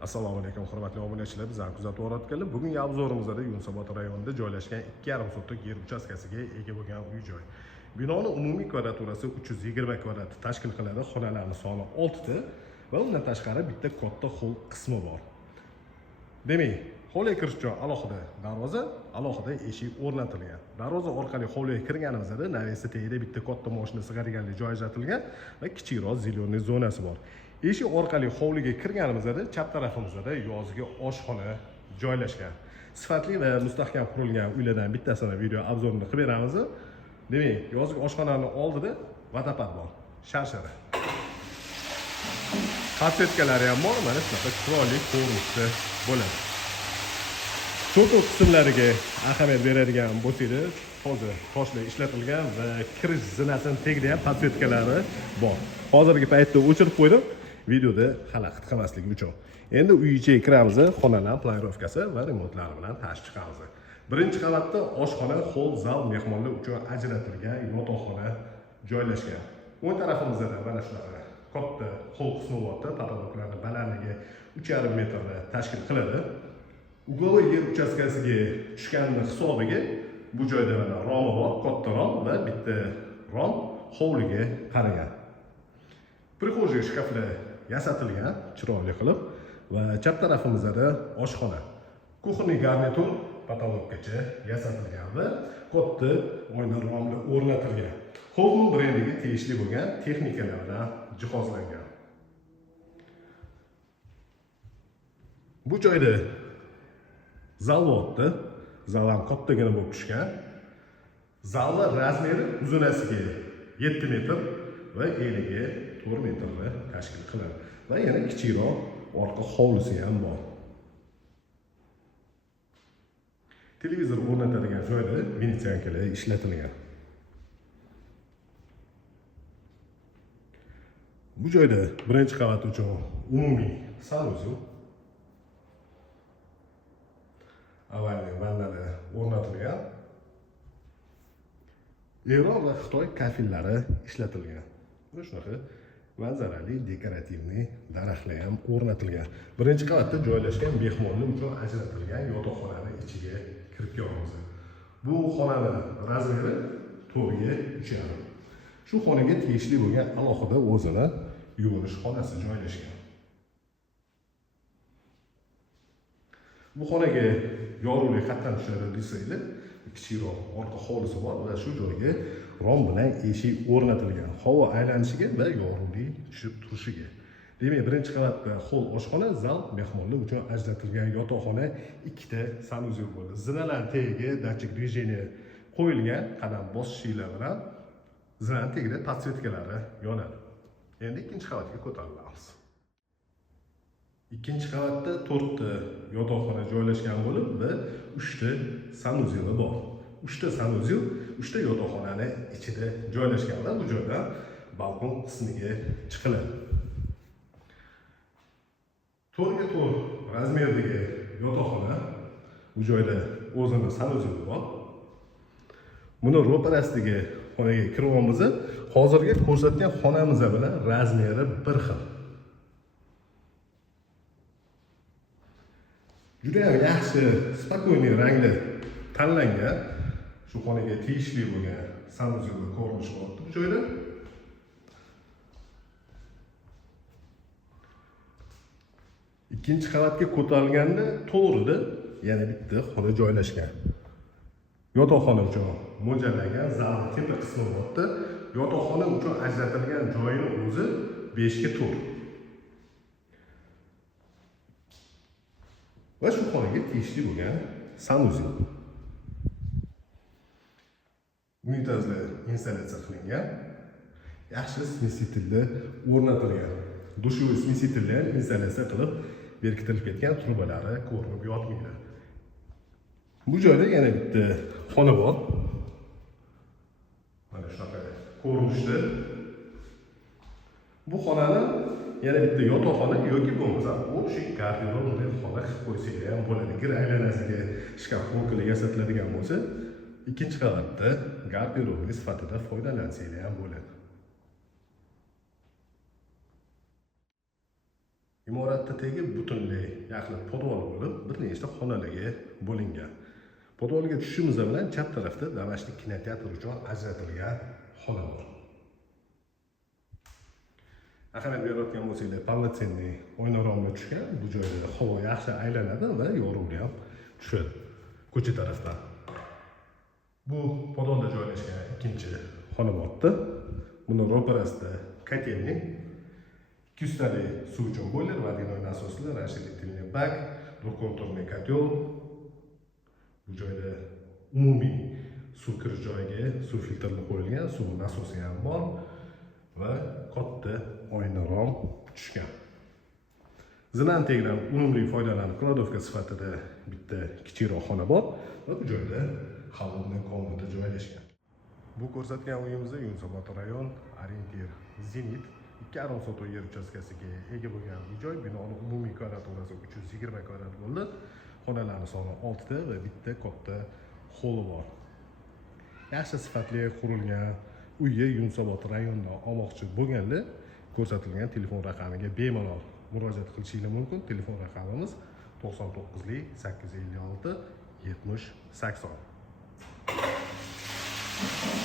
Assalomu alaykum hurmatli obunachilar, bizlarni kuzatib borayotganlar. Bugungi obzorimizda Yunusobod rayonida joylashgan 2,5 sotix yer uchastkasiga ega bo'lgan uy-joy. Binoning umumiy kvadraturasi 320 kvadrat tashkil qiladi. Xonalarning soni 6 ta va undan tashqari bitta katta hol qismi bor. Demak, hovliga kirish uchun alohida darvoza, alohida eshik o'rnatilgan. Darvoza orqali hovliga kirganimizda navesi tagida bitta katta mashina sig'adiganlik joy ajratilgan va kichikroq ziloniy zonasi bor. Eshik orqali hovliga kirganimizda chap tarafimizda yozgi oshxona joylashgan. Sifatli va mustahkam qurilgan uylardan bittasini video obzorini qilib beramiz. Demak, yozgi oshxonaning oldida vodopad bor. Sharshara. Podsetkalari ham bor, mana shunaqa chiroyli ko'rinishda bo'ladi. Cho'toq qismlariga ahamiyat beradigan bo'lsangiz, toza toshlar ishlatilgan va kirish zinasini tegida ham podsetkalari bor. Hozirgi paytda o'chirib qo'ydim. Videoda xalaqit qilmaslik uchun. Endi uy ichiga kiramiz, xonalar planirovkasi va remontlari bilan tanishib chiqamiz. Birinchi qavatda oshxona, hol, zal, mehmonlar uchun ajratilgan yotoqxona joylashgan. O'ng tarafimizda mana shunaqa katta hol qismi bor, patologlarning balandligi 3,5 metrni tashkil qiladi. Uglovoy yer uchastkasiga tushganning hisobiga bu joyda mana romi bor, katta rom va bitta rom hovliga qaragan. Prixo'jiy shkaflar yasatilgan chiroyli qilib va chap tarafimizda oshxona. Kuxonniy garnitur patologgacha yasatilgan va katta oyna romlar o'rnatilgan. Hovli brendiga tegishli bo'lgan texnikalar bilan jihozlangan. Bu joyda zal bordi. Zal ham kattagina bo'lib tushgan. Zalning razmeri uzunasiga 7 metr va eniga 4 metrni tashkil qiladi. Va yana kichikroq orqa hovlisi ham bor. Televizor o'rnatadigan joyda ventsiyankalar ishlatilgan. Bu joyda birinchi qavat uchun umumiy sanuzel, avvalgi vannalar o'rnatilgan. Eron va Xitoy kafillari ishlatilgan. Mana shunaqa manzarali dekorativniy daraxtlar ham o'rnatilgan. Birinchi qavatda joylashgan mehmonlar uchun ajratilgan yotoqxonaning ichiga kirib kelamiz. Bu xonaning razmeri 4 ga 3,5. Shu xonaga tegishli bo'lgan alohida o'zini yuvinish xonasi joylashgan. Bu xonaga yorug'lik qatdan tushadi desanglar, kichikroq orqa hovlisi bor va shu joyga rom bilan eshik o'rnatilgan. Havo aylanishiga va yorug'lik tushib turishiga. Demak, birinchi qavatda hol oshxona, zal, mehmonlar uchun ajratilgan yotoqxona, ikkita sanuzel bo'ldi. Zinalar tagiga datchik движения qo'yilgan, qadam bosishlar bilan zinalar tagida podsetkalari yonadi. Endi ikkinchi qavatga ko'tarilamiz. Ikkinchi qavatda 4 ta yotoqxona joylashgan bo'lib va 3 ta sanuzeli bor. 3 ta sanuzel, 3 ta yotoqxonaning ichida joylashgan va bu joydan balkon qismiga chiqiladi. 4 ga 4 razmerdagi yotoqxona, bu joyda o'zining sanuzeli bor. Buni ro'parasidagi xonaga kiryapmiz. Hozirgi ko'rsatgan xonamiz bilan razmeri bir xil. Juda ham yaxshi, spokойный ranglar tanlangan. Shu xonaga tegishli bo'lgan sanuzel ko'rinishi bor bu joyda. Ikkinchi qavatga ko'tarilganda to'g'rida yana bitta xona joylashgan. Yotoqxona uchun mo'ljallangan zal tepa qismi bordi. Yotoqxona uchun ajratilgan joyining o'zi 5 ga 4. Va shu xonaga tegishli bo'lgan sanuzel. Unitazlar installyatsiya qilingan. Yaxshi smesitillar o'rnatilgan. Dushovoy smesitillar installyatsiya qilib berkitilib ketgan trubalari ko'rinib yotmaydi. Bu joyda yana bitta xona bor. Mana shunaqa ko'rinishda. Bu xonani yana bitta yotoqxona yoki bo'lmasa общий garderob bunday xona qilib qo'ysangiz ham bo'ladi. Gir aylanasiga shkaf polkalar yasatiladigan bo'lsa, ikkinchi qavatda garderobli sifatida foydalansangiz ham bo'ladi. Imoratning tegi butunlay yaxlit podval bo'lib, bir nechta xonalarga bo'lingan. Podvalga tushishimiz bilan chap tarafda Damashq kinoteatri uchun ajratilgan xona bor. Ahamiyat berayotgan bo'lsanglar, полноценный o'yinlarga tushgan. Bu joyda havo yaxshi aylanadi va yorug'lik ham tushadi ko'cha tarafdan. Bu podvalda joylashgan ikkinchi xona bo'ldi. Buni ro'parasida kotelning 200 talik suv uchun boiler, водяной насосlar, расширительный bak, двухконтурный котел. Bu joyda umumiy suv kirish joyiga suv filtrli qo'yilgan, suv nasosi ham bor va katta oynarom tushgan. Zinantekdan unumli foydalanib kladovka sifatida bitta kichikroq xona bor va bu joyda холодный komnata joylashgan. Bu ko'rsatgan uyimizda Yunusobod rayon Orientir Zenit 2,5 sotix yer uchastkasiga ega bo'lgan uy-joy. Binoning umumiy kvadraturasi 320 kvadrat bo'ldi. Xonalarning soni 6 ta va bitta katta holi bor. Yaxshi sifatli qurilgan uyga Yunusobod rayonidan olmoqchi bo'lganlar ko'rsatilgan telefon raqamiga bemalol murojaat qilishingiz mumkin. Telefon raqamimiz 99 856 70 80.